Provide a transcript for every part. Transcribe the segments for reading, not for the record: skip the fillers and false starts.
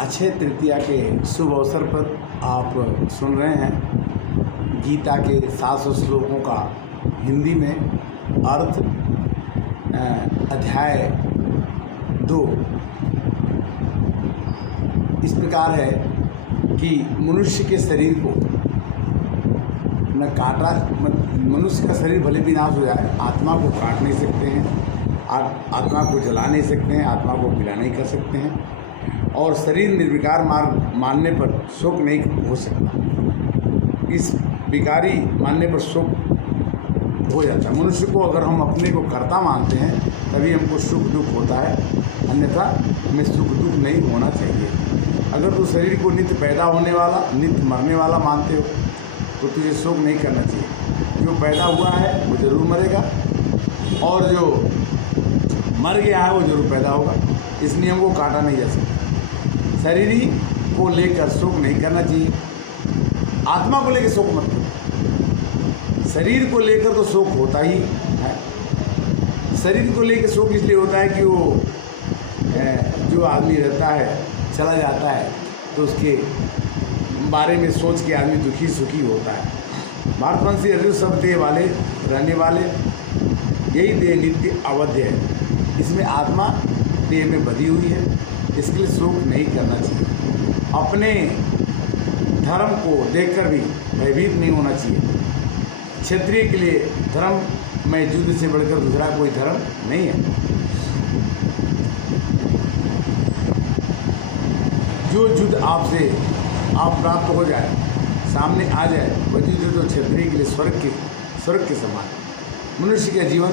अक्षय तृतीया के शुभ अवसर पर आप सुन रहे हैं गीता के 700 श्लोकों का हिंदी में अर्थ। अध्याय 2 इस प्रकार है कि मनुष्य के शरीर को न काटा, मनुष्य का शरीर भले विनाश हो जाए, आत्मा को काट नहीं सकते हैं, आत्मा को जला नहीं सकते हैं, आत्मा को पीला नहीं कर सकते हैं, और शरीर निर्विकार मानने पर शोक नहीं हो सकता। इस विकारी मानने पर शोक हो जाता है। मनुष्य को अगर हम अपने को कर्ता मानते हैं तभी हमको सुख दुख होता है, अन्यथा हमें सुख दुख नहीं होना चाहिए। अगर तू शरीर को नित्य पैदा होने वाला, नित्य मरने वाला मानते हो तो तुझे शोक नहीं करना चाहिए। जो पैदा हुआ है वो जरूर मरेगा और जो मर गया है वो जरूर पैदा होगा। इस नियम को काटा नहीं जा सकता। शरीर को लेकर शोक नहीं करना चाहिए, आत्मा को लेकर शोक मत करो। शरीर को लेकर तो शोक होता ही है। शरीर को लेकर शोक इसलिए होता है कि वो जो आदमी रहता है चला जाता है तो उसके बारे में सोच के आदमी दुखी सुखी होता है। भारतवंशी अर्जुन सब देह वाले रहने वाले, यही देह नित्य अवध्य है। इसमें आत्मा देह में बधी हुई है, इसके लिए शोक नहीं करना चाहिए। अपने धर्म को देखकर भी भयभीत नहीं होना चाहिए। क्षत्रिय के लिए धर्म में युद्ध से बढ़कर दूसरा कोई धर्म नहीं है। जो युद्ध आपसे आप प्राप्त हो जाए, सामने आ जाए, वह युद्ध तो क्षत्रिय के लिए स्वर्ग के समान। मनुष्य का जीवन,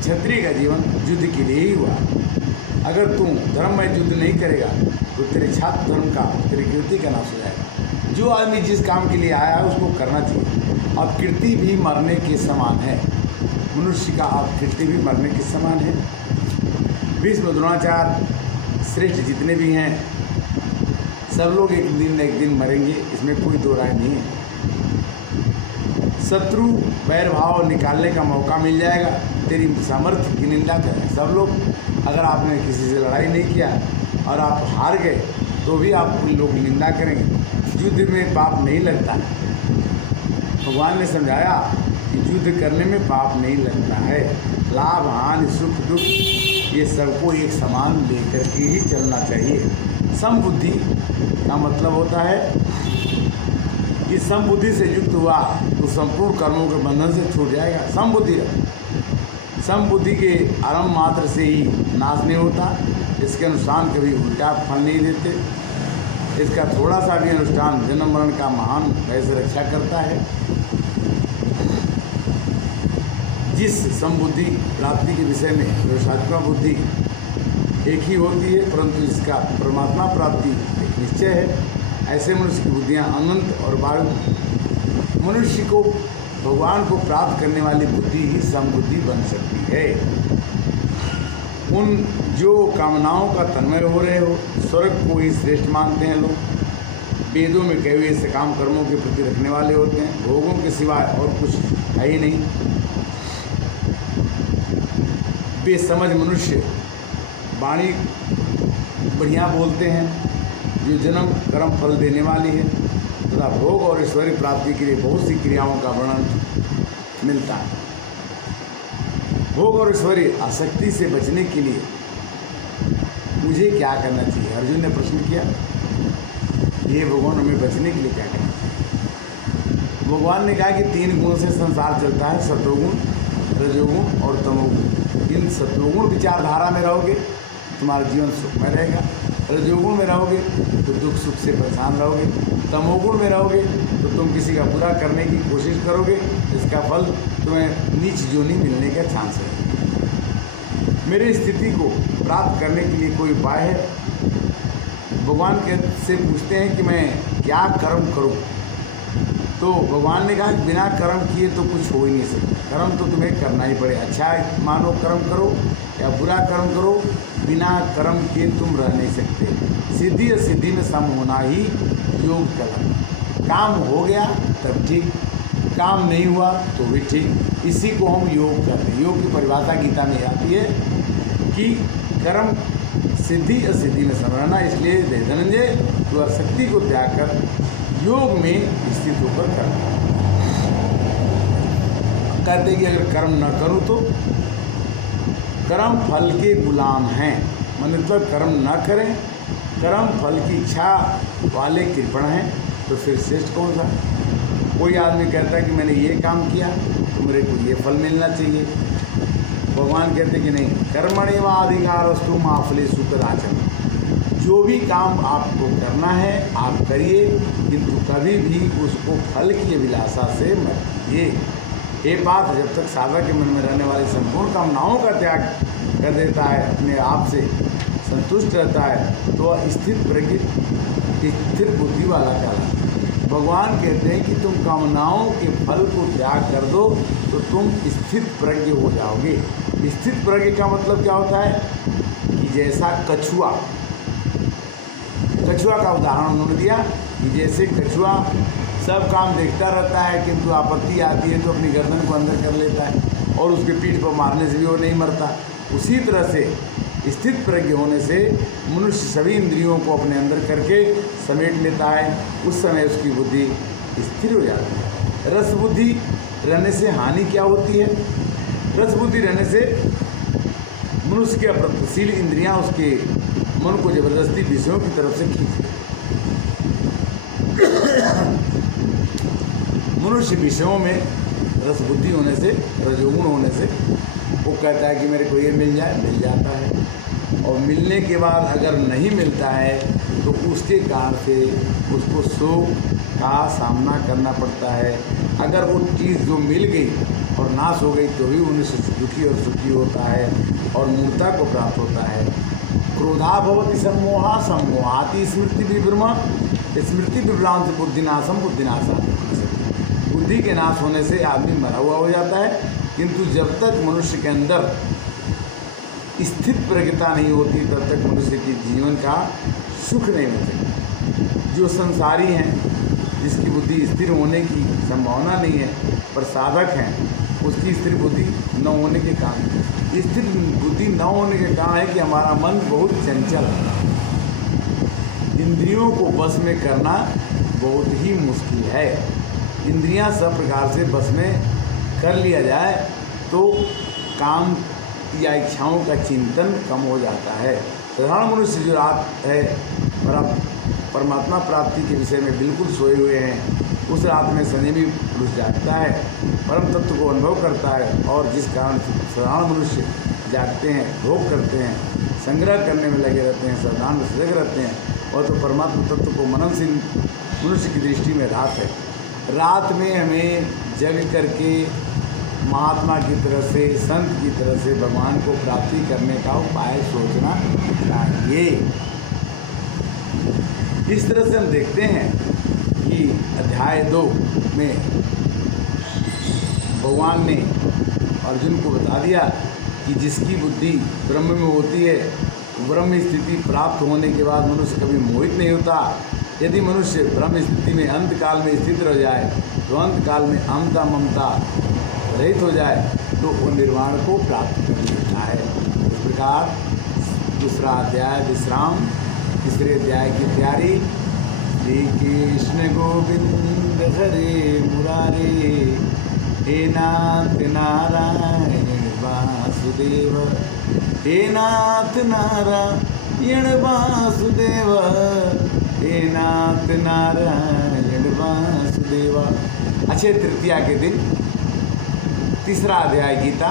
क्षत्रिय का जीवन युद्ध के लिए ही हुआ। अगर तू धर्म में युद्ध नहीं करेगा तो तेरे छात्र धर्म का, तेरी कीर्ति का नाश हो जाएगा। जो आदमी जिस काम के लिए आया है उसको करना चाहिए। अब कीर्ति भी मरने के समान है। मनुष्य का अब कीर्ति भी मरने के समान है। भीष्म, द्रोणाचार्य श्रेष्ठ जितने भी हैं सब लोग एक दिन न एक दिन मरेंगे, इसमें कोई दो राय नहीं है। शत्रु वैर भाव निकालने का मौका मिल जाएगा, तेरी सामर्थ्य की निंदा करें सब लोग। अगर आपने किसी से लड़ाई नहीं किया और आप हार गए तो भी आप लोग निंदा करेंगे। युद्ध में पाप नहीं लगता है। भगवान ने समझाया कि युद्ध करने में पाप नहीं लगता है। लाभ हानि सुख दुख ये सबको एक समान लेकर के ही चलना चाहिए। समबुद्धि का मतलब होता है कि समबुद्धि से युक्त हुआ तो संपूर्ण कर्मों के बंधन से छूट जाएगा। समबुद्धि के आरंभ मात्र से ही नाश नहीं होता। इसके अनुष्ठान कभी उल्टा फल नहीं देते। इसका थोड़ा सा भी अनुष्ठान जन्म मरण का महान भय से रक्षा करता है। जिस समबुद्धि प्राप्ति के विषय में दोषात्मा बुद्धि एक ही होती है, परंतु इसका परमात्मा प्राप्ति एक निश्चय है। ऐसे मनुष्य की बुद्धियाँ अनंत और वायु। मनुष्य को भगवान को प्राप्त करने वाली बुद्धि ही समबुद्धि बन सकती है। उन जो कामनाओं का तन्मय हो रहे हो, स्वर्ग को ही श्रेष्ठ मानते हैं लोग। वेदों में कहे हुए सकाम कर्मों के प्रति रखने वाले होते हैं। भोगों के सिवाय और कुछ है ही नहीं। बेसमझ मनुष्य वाणी बढ़िया बोलते हैं जो जन्म कर्म फल देने वाली है तथा भोग और ईश्वरीय प्राप्ति के लिए बहुत सी क्रियाओं का वर्णन मिलता है। भोग और ईश्वरीय आसक्ति से बचने के लिए मुझे क्या करना चाहिए? अर्जुन ने प्रश्न किया, ये भगवान हमें बचने के लिए क्या करना चाहिए? भगवान ने कहा कि 3 गुण से संसार चलता है, सत्वगुण, रजोगुण और तमोगुण। इन सत्वगुण विचारधारा में रहोगे तुम्हारा जीवन सुखमय रहेगा। रजोगुण में रहोगे तो दुख सुख से परेशान रहोगे। तमोगुण में रहोगे तो तुम किसी का बुरा करने की कोशिश करोगे, इसका फल तुम्हें नीच जोनी मिलने का चांस है। मेरी स्थिति को प्राप्त करने के लिए कोई उपाय है? भगवान के से पूछते हैं कि मैं क्या कर्म करूं? तो भगवान ने कहा बिना कर्म किए तो कुछ हो ही नहीं सकता। कर्म तो तुम्हें करना ही पड़े। अच्छा मानो कर्म करो या बुरा कर्म करो, बिना कर्म किए तुम रह नहीं सकते। सिद्धि और सिद्धि में सम होना ही योग कहलाता। काम हो गया तब ठीक, काम नहीं हुआ तो भी ठीक। इसी को हम योग कहते हैं। योग की परिभाषा गीता में आती है कि कर्म सिद्धि असिद्धि में सम रहना। इसलिए धनंजय तू शक्ति को त्याग कर योग में स्थित होकर करना। कहते कि अगर कर्म न करूं तो कर्म फल के गुलाम हैं, मतलब कर्म न करें, कर्म फल की इच्छा वाले कृपण हैं, तो फिर श्रेष्ठ कौन सा? कोई आदमी कहता है कि मैंने ये काम किया तो मेरे को ये फल मिलना चाहिए। भगवान कहते हैं कि नहीं, कर्मण्येवाधिकारस्तु मा फलेषु कदाचन। जो भी काम आपको करना है आप करिए, किंतु कभी भी उसको फल की अभिलाषा से मत कीजिए। ये बात जब तक साधक के मन में रहने वाली संपूर्ण कामनाओं का त्याग कर देता है, अपने आप से संतुष्ट रहता है, तो वह स्थिर बुद्धि वाला कहलाता है। भगवान कहते हैं कि तुम कामनाओं के फल को त्याग कर दो तो तुम स्थित प्रज्ञ हो जाओगे। स्थित प्रज्ञ का मतलब क्या होता है कि जैसा कछुआ का उदाहरण उन्होंने दिया कि जैसे कछुआ सब काम देखता रहता है, किंतु आपत्ति आती है तो अपनी गर्दन को अंदर कर लेता है और उसके पीठ पर मारने से भी वो नहीं मरता। उसी तरह से स्थित प्रज्ञ होने से मनुष्य सभी इंद्रियों को अपने अंदर करके समेट लेता है। उस समय उसकी बुद्धि स्थिर हो जाती है। रस बुद्धि रहने से हानि क्या होती है? रस बुद्धि रहने से मनुष्य के अप्रत्यशील इंद्रियां उसके मन को जबरदस्ती विषयों की तरफ से खींचती है। मनुष्य विषयों में रस बुद्धि होने से, रजोगुण होने से वो कहता है कि मेरे को ये मिल जाए, मिल जाता है, और मिलने के बाद अगर नहीं मिलता है तो उसके कारण से उसको शोक का सामना करना पड़ता है। अगर वो चीज़ जो मिल गई और नाश हो गई तो भी मनुष्य दुखी और सुखी होता है और मूर्ता को प्राप्त होता है। क्रोधा भवति सम्मोहा, सम्मोहाति स्मृति विभ्रम, स्मृति विभ्रांत बुद्धिनाशम, बुद्धिनाशात्। बुद्धि के नाश होने से आदमी मरा हुआ हो जाता है, किंतु जब तक मनुष्य के अंदर स्थित प्रज्ञता नहीं होती तब तक मनुष्य के जीवन का सुख नहीं मिलता। जो संसारी हैं, जिसकी बुद्धि स्थिर होने की संभावना नहीं है पर साधक हैं, उसकी स्थिर बुद्धि न होने के कारण, स्थिर बुद्धि न होने के कारण है कि हमारा मन बहुत चंचल है। इंद्रियों को बस में करना बहुत ही मुश्किल है। इंद्रियां सब प्रकार से बस में कर लिया जाए तो काम या इच्छाओं का चिंतन कम हो जाता है। साधारण मनुष्य जो रात है परमात्मा प्राप्ति के विषय में बिल्कुल सोए हुए हैं, उस रात में संयमी पुरुष जागता है, परम तत्व को अनुभव करता है, और जिस कारण साधारण मनुष्य जागते हैं, भोग करते हैं, संग्रह करने में लगे रहते हैं, साधारण सजग रहते हैं, और तो परमात्मा तत्व को मननशील मनुष्य की दृष्टि में रात है। रात में हमें जग करके महात्मा की तरह से, संत की तरह से भगवान को प्राप्ति करने का उपाय सोचना चाहिए। इस तरह से हम देखते हैं कि अध्याय 2 में भगवान ने अर्जुन को बता दिया कि जिसकी बुद्धि ब्रह्म में होती है, ब्रह्म स्थिति प्राप्त होने के बाद मनुष्य कभी मोहित नहीं होता। यदि मनुष्य ब्रह्म स्थिति में अंत काल में स्थित रह जाए तो अंत काल में ममता ममता रहित हो जाए तो वो निर्वाण को प्राप्त कर लेता है। इस प्रकार दूसरा अध्याय विश्राम, तीसरे अध्याय की तैयारी। श्री कृष्ण गोविंद हरे मुरारे, हे नाथ नारायण वासुदेव, हे नाथ नारायण वासुदेव, हे नाथ नारायण वासुदेव। अक्षय तृतीया के दिन तीसरा अध्याय गीता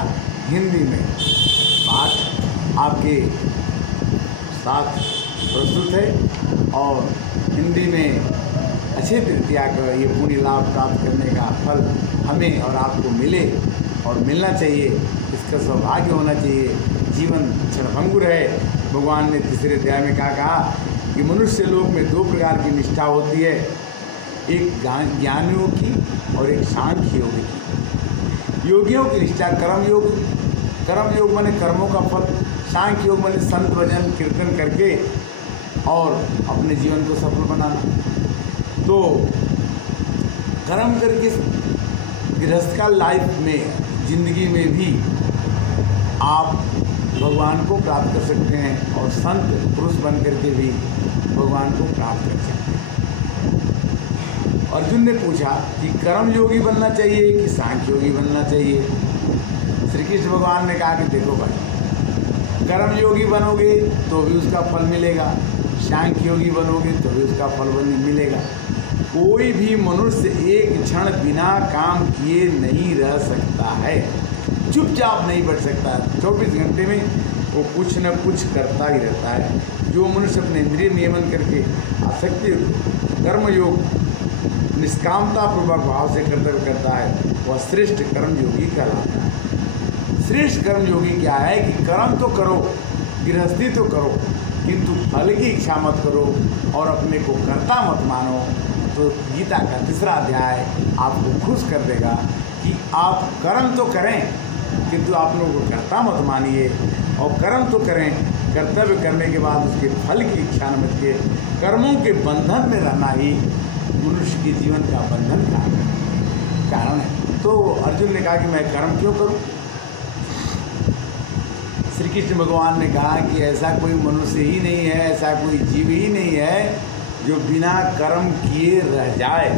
हिंदी में पाठ आपके साथ प्रस्तुत है, और हिंदी में अक्षय तृतीया का ये पुण्य लाभ प्राप्त करने का फल हमें और आपको मिले और मिलना चाहिए, इसका सौभाग्य होना चाहिए। जीवन क्षणभंगुर है। भगवान ने तीसरे अध्याय में कहा कि मनुष्य लोक में 2 प्रकार की निष्ठा होती है, एक ज्ञानियों की और एक सांख्य योगी की। योगियों की निष्ठा कर्म योग माने कर्मों का फल, सांख्य योग माने संत भजन कीर्तन करके और अपने जीवन को सफल बनाना। तो कर्म करके गृहस्थ का लाइफ में, जिंदगी में भी आप भगवान को प्राप्त कर सकते हैं और संत पुरुष बन करके भी भगवान को प्राप्त कर सकते हैं। अर्जुन ने पूछा कि कर्म योगी बनना चाहिए कि सांख्य योगी बनना चाहिए। श्री कृष्ण भगवान ने कहा कि देखो भाई, कर्म योगी बनोगे तो भी उसका फल मिलेगा, सांख्य योगी बनोगे तो भी उसका फल मिलेगा। कोई भी मनुष्य एक क्षण बिना काम किए नहीं रह सकता है, चुपचाप नहीं बैठ सकता है। 24 घंटे में वो कुछ न कुछ करता ही रहता है। जो मनुष्य अपने इंद्रिय नियमन करके आसक्ति कर्मयोग निष्कामता पूर्वक भाव से कर्तव्य करता है, वह श्रेष्ठ कर्मयोगी कहलाता है। श्रेष्ठ कर्मयोगी क्या है कि कर्म तो करो, गृहस्थी तो करो, किंतु फल की इच्छा मत करो और अपने को कर्ता मत मानो। तो गीता का 3रा अध्याय आपको खुश कर देगा कि आप कर्म तो करें किंतु आप लोगों को कर्ता मत मानिए, और कर्म तो करें, कर्तव्य करने के बाद उसके फल की इच्छा न रखिए। कर्मों के बंधन में रहना ही मनुष्य के जीवन का बंधन का कारण है। तो अर्जुन ने कहा कि मैं कर्म क्यों करूं? श्री कृष्ण भगवान ने कहा कि ऐसा कोई मनुष्य ही नहीं है, ऐसा कोई जीव ही नहीं है जो बिना कर्म किए रह जाए।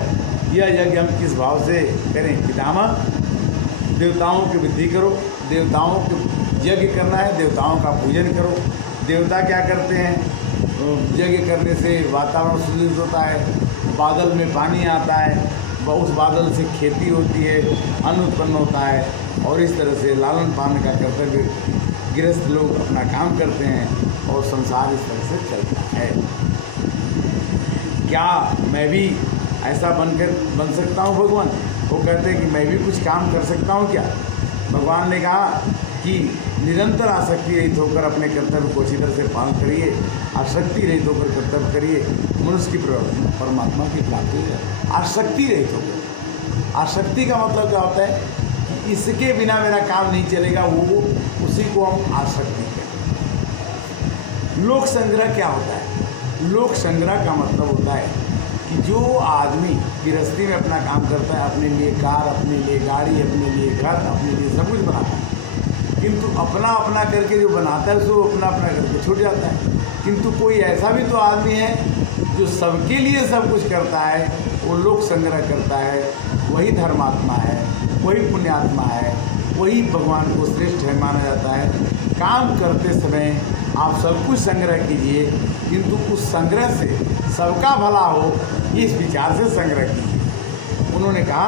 यह यज्ञ हम किस भाव से करें? पितामह, देवताओं की वृद्धि करो, देवताओं के यज्ञ करना है, देवताओं का पूजन करो। देवता क्या करते हैं? यज्ञ करने से वातावरण सुदृढ़ होता है, बादल में पानी आता है, उस बादल से खेती होती है, अन्न उत्पन्न होता है, और इस तरह से लालन पालन का कर्तव्य गृहस्थ लोग अपना काम करते हैं और संसार इस तरह से चलता है। क्या मैं भी ऐसा बन सकता हूँ भगवान? वो कहते हैं कि मैं भी कुछ काम कर सकता हूँ क्या? भगवान ने कहा कि निरंतर आसक्ति रहित होकर अपने कर्तव्य को अच्छी तरह से पालन करिए, आसक्ति रहित होकर कर्तव्य करिए, मनुष्य की परमात्मा की प्राप्ति है। आसक्ति रहित होकर, आसक्ति का मतलब क्या होता है कि इसके बिना मेरा काम नहीं चलेगा, वो उसी को हम आसक्ति कहते हैं। लोक संग्रह क्या होता है? लोक संग्रह का मतलब होता है कि जो आदमी गृहस्थी में अपना काम करता है, अपने लिए कार, अपने लिए गाड़ी, अपने लिए घर, अपने लिए सब कुछ बनाता है, किंतु अपना अपना करके जो बनाता है उसको अपना अपना करके छूट जाता है। किंतु कोई ऐसा भी तो आदमी है जो सबके लिए सब कुछ करता है, वो लोक संग्रह करता है, वही धर्मात्मा है, वही पुण्यात्मा है, वही भगवान को श्रेष्ठ है माना जाता है। काम करते समय आप सब कुछ संग्रह कीजिए, किंतु उस संग्रह से सबका भला हो, इस विचार से संग्रह कीजिए। उन्होंने कहा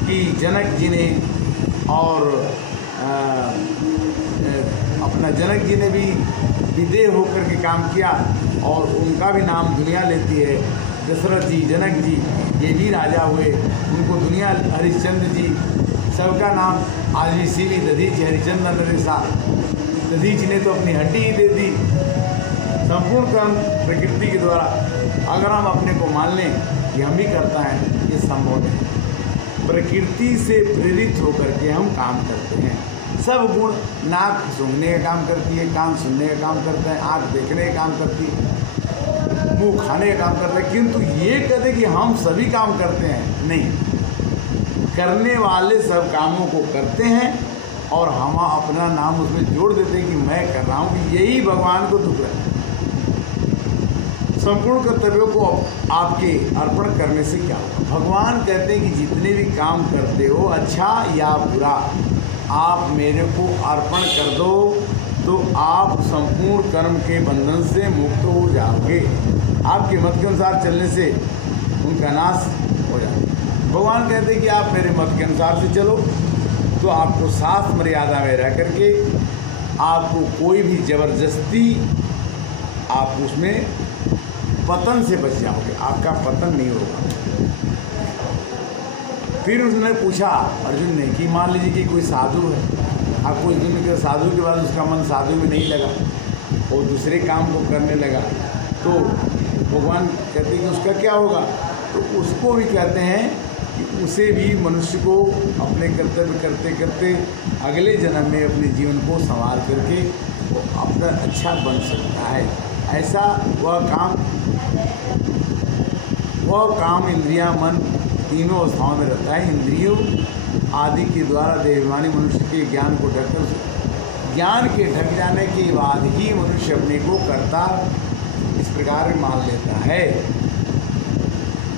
कि जनक जी ने और अपना जनक जी ने भी विदेह होकर के काम किया और उनका भी नाम दुनिया लेती है। दशरथ जी, जनक जी, ये भी राजा हुए, उनको दुनिया, हरिश्चंद्र जी, सबका नाम आज भी इसीलिए दधीच हरिश्चंद्र नरेशा। दधीच ने तो अपनी हड्डी ही दे दी। संपूर्ण कर्म प्रकृति के द्वारा अगर हम अपने को मान लें कि हम ही करता है, ये संभव नहीं। प्रकृति से प्रेरित होकर के हम काम करते हैं। सब गुण, नाक सूंघने का काम करती है, कान सुनने का काम करता है, आँख देखने का काम करती है, मुंह खाने का काम करता है, किंतु ये कहते कि हम सभी काम करते हैं, नहीं। करने वाले सब कामों को करते हैं और हम अपना नाम उसमें जोड़ देते हैं कि मैं कर रहा हूँ। यही भगवान को दुख है। संपूर्ण कर्तव्यों को आपके अर्पण करने से क्या होगा? भगवान कहते हैं कि जितने भी काम करते हो, अच्छा या बुरा, आप मेरे को अर्पण कर दो तो आप संपूर्ण कर्म के बंधन से मुक्त हो जाओगे। आपके मत के अनुसार चलने से उनका नाश हो जाएगा। भगवान कहते हैं कि आप मेरे मत के अनुसार से चलो तो आपको शास्त्र मर्यादा में रह करके आपको कोई भी जबरदस्ती, आप उसमें पतन से बच जाओगे, आपका पतन नहीं होगा। फिर उसने पूछा अर्जुन ने कि मान लीजिए कि कोई साधु है, आप कोई दिन के साधु के बाद उसका मन साधु में नहीं लगा और दूसरे काम को करने लगा, तो भगवान कहते हैं कि उसका क्या होगा? तो उसको भी कहते हैं कि उसे भी मनुष्य को अपने कर्तव्य करते करते अगले जन्म में अपने जीवन को संवार करके वो अपना अच्छा बन सकता है। ऐसा वह काम इंद्रियां, मन तीनों अवस्थाओं में रहता है। इंद्रियों आदि के द्वारा देहाभिमानी मनुष्य के ज्ञान को ढककर ज्ञान के ढक जाने के बाद ही मनुष्य अपने को कर्ता इस प्रकार मान लेता है।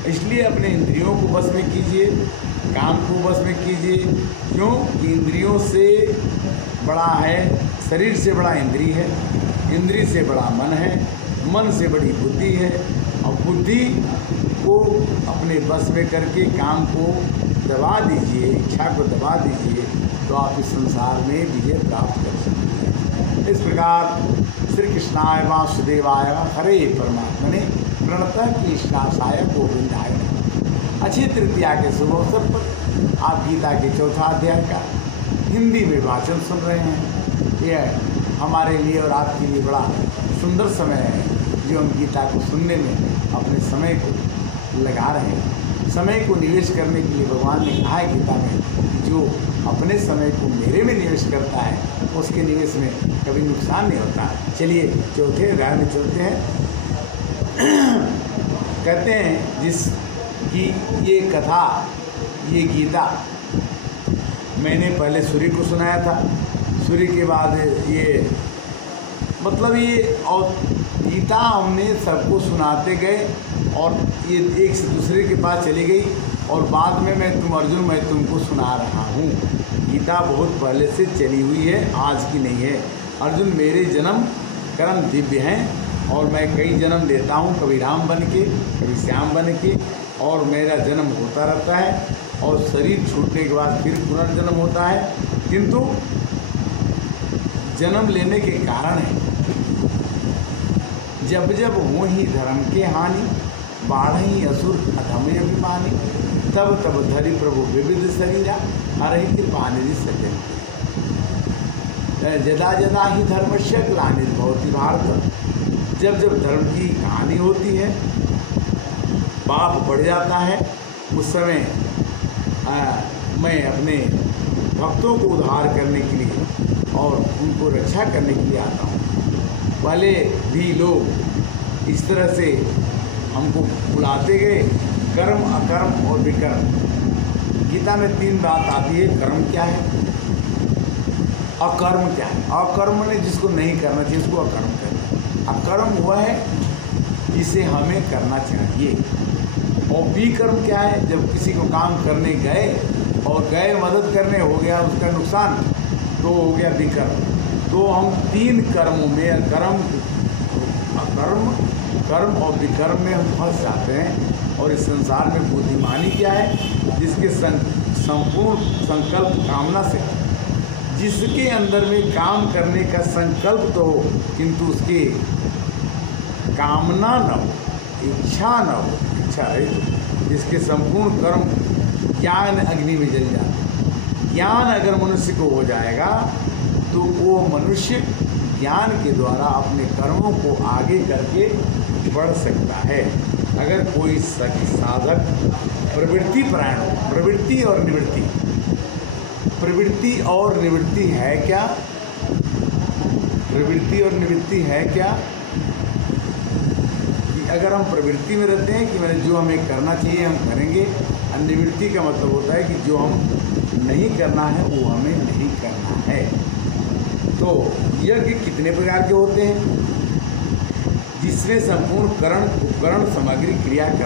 इसलिए अपने इंद्रियों को बस में कीजिए, काम को बस में कीजिए। क्यों कि इंद्रियों से बड़ा है, शरीर से बड़ा इंद्रिय है, इंद्रिय से बड़ा मन है, मन से बड़ी बुद्धि है, और बुद्धि को अपने बस में करके काम को दबा दीजिए, इच्छा को दबा दीजिए, तो आप इस संसार में विजय प्राप्त कर सकते हैं। इस प्रकार श्री कृष्णाय वासुदेवाय हरे परमात्मने प्रणतः कृष्णाशाय गोविंदाय नमः। अक्षय तृतीया के शुभ अवसर पर आप गीता के चौथा अध्याय का हिंदी में वाचन सुन रहे हैं। यह हमारे लिए और आपके लिए बड़ा सुंदर समय है, जो हम गीता को सुनने में अपने समय को लगा रहे हैं। समय को निवेश करने के लिए भगवान ने कहा है गीता में, जो अपने समय को मेरे में निवेश करता है उसके निवेश में कभी नुकसान नहीं होता। चलिए चौथे अध्याय में चलते हैं। कहते हैं जिसकी ये कथा, ये गीता मैंने पहले सूर्य को सुनाया था, सूर्य के बाद ये मतलब ये, और गीता हमने सबको सुनाते गए और ये एक से दूसरे के पास चली गई, और बाद में मैं तुमको सुना रहा हूँ। गीता बहुत पहले से चली हुई है, आज की नहीं है। अर्जुन, मेरे जन्म कर्म दिव्य हैं और मैं कई जन्म लेता हूँ, कभी राम बन के, कभी श्याम बन के, और मेरा जन्म होता रहता है, और शरीर छूटने के बाद फिर पुनर्जन्म होता है। किंतु जन्म लेने के कारण है, जब जब हो ही धर्म के हानि, बाढ़ी असुर अधमे अभिमानी, तब तब धरि प्रभु विविध शरीरा, हरहि कृपा निधि सज्जन। जदा जदा ही धर्मस्य ग्लानिर्भवति भारत, जब जब धर्म की हानि होती है, पाप बढ़ जाता है, उस समय मैं अपने भक्तों को उद्धार करने के लिए और उनको रक्षा करने के लिए आता हूँ। पहले भी लोग इस तरह से हमको बुलाते गए, कर्म, अकर्म और विकर्म। गीता में 3 बात आती है। कर्म क्या है, अकर्म क्या है। अकर्म ने जिसको नहीं करना चाहिए उसको अकर्म करना। अकर्म वह है जिसे हमें करना चाहिए। और विकर्म क्या है, जब किसी को काम करने गए और गए मदद करने, हो गया उसका नुकसान, तो हो गया विकर्म। तो हम 3 कर्मों में, अकर्म, कर्म और विकर्म में हम फंस जाते हैं। और इस संसार में बुद्धिमानी क्या है, जिसके संपूर्ण संकल्प कामना से, जिसके अंदर में काम करने का संकल्प तो हो किंतु उसकी कामना न हो, इच्छा न हो, इच्छा है, जिसके संपूर्ण कर्म ज्ञान अग्नि में जल जाए। ज्ञान अगर मनुष्य को हो जाएगा तो वो मनुष्य ज्ञान के द्वारा अपने कर्मों को आगे करके बढ़ सकता है। अगर कोई साधक प्रवृत्ति परायण हो, प्रवृत्ति और निवृत्ति, प्रवृत्ति और निवृत्ति है क्या, प्रवृत्ति और निवृत्ति है क्या, कि अगर हम प्रवृत्ति में रहते हैं कि मैंने जो हमें करना चाहिए हम करेंगे, और निवृत्ति का मतलब होता है कि जो हम नहीं करना है वो हमें नहीं करना है। तो यज्ञ कितने प्रकार के होते हैं, जिसमें संपूर्ण करण उपकरण सामग्री क्रिया कर